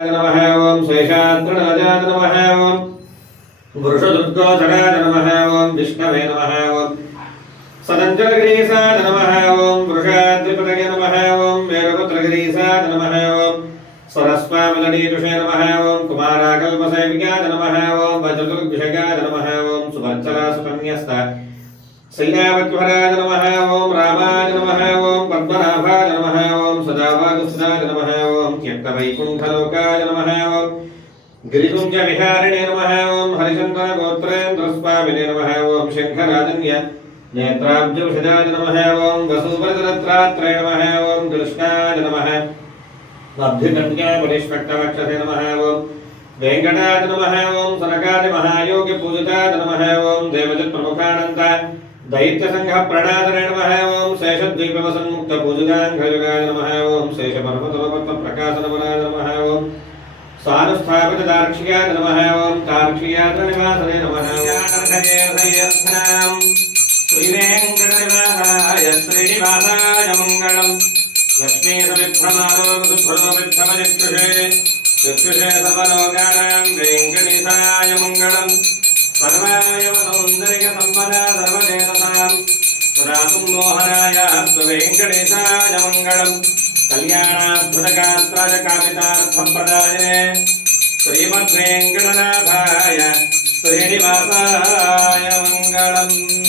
नमः ओम शेषाद्रनाजाय नमः ओम वृषदुर्गोचराय नमः ओम विष्णवे नमः ओम सदञ्जलगिरीशाय नमः ओम वृषाद्रिपतये नमः ओम मेरुपुत्रगिरीशाय नमः ओम सरस्वामिलनीजुषे नमः ओम कुमाराकल्पसेविकाय नमः ओम वज्रदुर्भिषगाय नमः ओम सुभद्रासुकन्यस्त शैलावत्वराय नमः ओम रामाय नमः ओम पद्मनाभाय नमः ओम सदाभागसुदाय नमः ओम त्यक्तवैकुण्ठलोकाय नमः ओम गिरिकुञ्जविहारिणे नमः ओम हरिचन्द्रगोत्रेन्द्रस्वामिने नमः ओम शङ्खराजन्य नेत्राब्जौषधाय नमः ओम वसुवर्धनत्रात्रे नमः ओम कृष्णाय नमः अभ्युकन्याबलिष्पट्टवक्षसे नमः ओम वेङ्कटाय नमः ओम सनकादिमहायोगिपूजिताय नमः ओम देवजत्प्रमुखानन्द दैत्यसङ्घप्रणादने नमः ओम शेषद्वीपवसन्मुक्तपूजिताङ्घ्रयुगाय नमः ओम शेषपर्वतोपत्तप्रकाशनवराय नमः ओम सानुस्थापितदार्क्ष्याय नमः ओम तार्क्ष्याद्रनिवासने नमः श्रीवेङ्कटनिवासाय श्रीनिवासाय मङ्गलम् लक्ष्मीसविभ्रमारोगसुभ्रमविभ्रमचक्षुषे चक्षुषे सर्वलोकानां वेङ्कटेशाय मङ्गलम् सर्वाय सौन्दर्यसम्पदा सर्वदेवतां सदातुं मोहनाय स्ववेङ्कटेशाय मङ्गलम् कल्याणाद्भुतगात्राय कामितार्थप्रदायिने श्रीमद्वेङ्कटनाथाय श्रीनिवासाय मङ्गलम्।